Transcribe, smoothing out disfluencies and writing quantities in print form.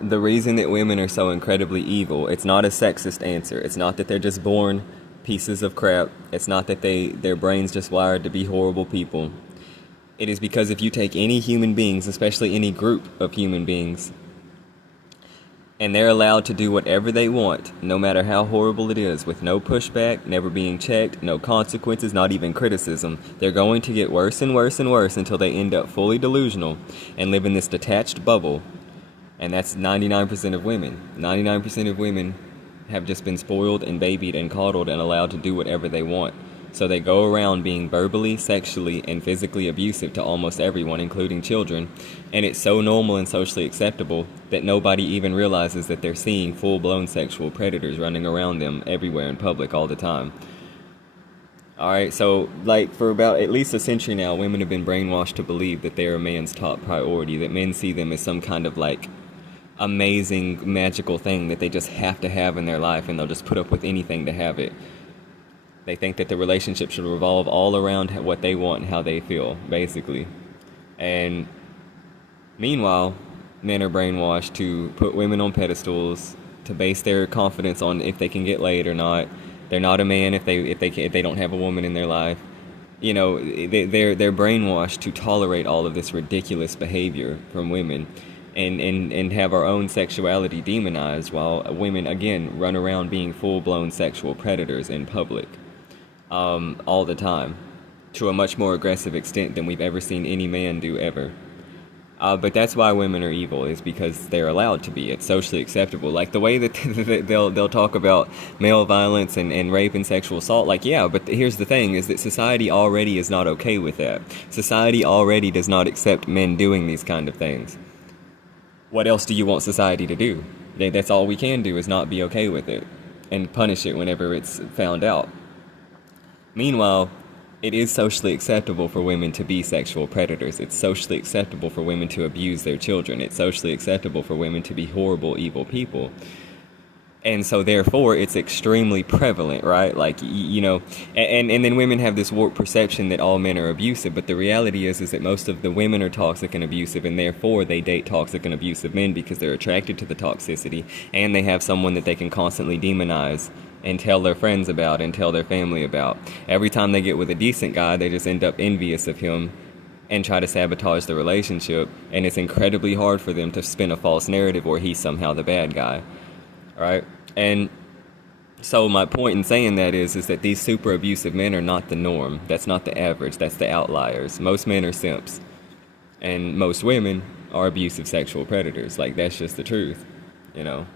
The reason that women are so incredibly evil, it's not a sexist answer. It's not that they're just born pieces of crap. It's not that their brains just wired to be horrible people. It is because if you take any human beings, especially any group of human beings, and they're allowed to do whatever they want, no matter how horrible it is, with no pushback, never being checked, no consequences, not even criticism, they're going to get worse and worse and worse until they end up fully delusional and live in this detached bubble. And that's 99% of women. 99% of women have just been spoiled and babied and coddled and allowed to do whatever they want. So they go around being verbally, sexually, and physically abusive to almost everyone, including children. And it's so normal and socially acceptable that nobody even realizes that they're seeing full-blown sexual predators running around them everywhere in public all the time. Alright, so like for about at least a century now, women have been brainwashed to believe that they're a man's top priority, that men see them as some kind of like amazing, magical thing that they just have to have in their life, and they'll just put up with anything to have it. They think that the relationship should revolve all around what they want and how they feel, basically. And meanwhile, men are brainwashed to put women on pedestals, to base their confidence on if they can get laid or not. They're not a man if they don't have a woman in their life. You know, they're brainwashed to tolerate all of this ridiculous behavior from women. And have our own sexuality demonized while women, again, run around being full-blown sexual predators in public all the time, to a much more aggressive extent than we've ever seen any man do ever. But that's why women are evil, is because they're allowed to be. It's socially acceptable. Like the way that they'll talk about male violence and rape and sexual assault, like, yeah, but here's the thing, is that society already is not okay with that. Society already does not accept men doing these kind of things. What else do you want society to do? That's all we can do, is not be okay with it and punish it whenever it's found out. Meanwhile, it is socially acceptable for women to be sexual predators. It's socially acceptable for women to abuse their children. It's socially acceptable for women to be horrible, evil people. And so therefore, it's extremely prevalent, right? Like, you know, and then women have this warped perception that all men are abusive, but the reality is that most of the women are toxic and abusive, and therefore they date toxic and abusive men because they're attracted to the toxicity, and they have someone that they can constantly demonize and tell their friends about and tell their family about. Every time they get with a decent guy, they just end up envious of him and try to sabotage the relationship, and it's incredibly hard for them to spin a false narrative where he's somehow the bad guy. Right? And so my point in saying that is that these super abusive men are not the norm. That's not the average. That's the outliers. Most men are simps. And most women are abusive sexual predators. Like, that's just the truth, you know?